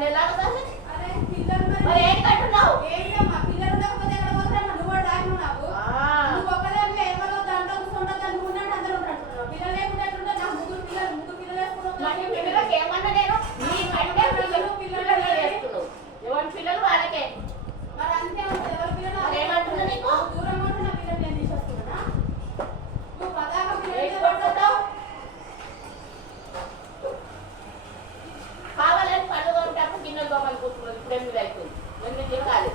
నెలగా అరే పిల్లలు మరి ఏం కట్టున్నావు? ఏంటమ్మా పిల్లలు లేకపోతే ఎక్కడ పోతారమ్మా? నువ్వు కూడా దాని నాకు నువ్వు ఒక్కదాన్ని ఎవరో దాంట్లో కూర్చుంటా నువ్వు ఉన్నట్టు అందరూ ఉంటున్నావు. పిల్లలు లేకుండా ఎట్లుంటే నాకు ముగ్గురు పిల్లలు మరి పిల్లలకి ఏమన్నా నేను నీ కంటే పిల్లలు చేస్తున్నావు. ఎవరి పిల్లలు వాళ్ళకే. మరి అంతే ఉంటుంది. ఎవరి పిల్లలు ఏమంటున్నా నీకు? దూరం ఉంటున్న పిల్లలు నేను తీసేస్తున్నా. నువ్వు పదాక పిల్లలు కొట్టుకుంటావు కావాలని పండుగ ఉంటప్పుడు గిన్నెలు దోమలు కూర్చున్నది. ఇప్పుడు ఎనిమిది అవుతుంది. ఎనిమిది తిరగాలి.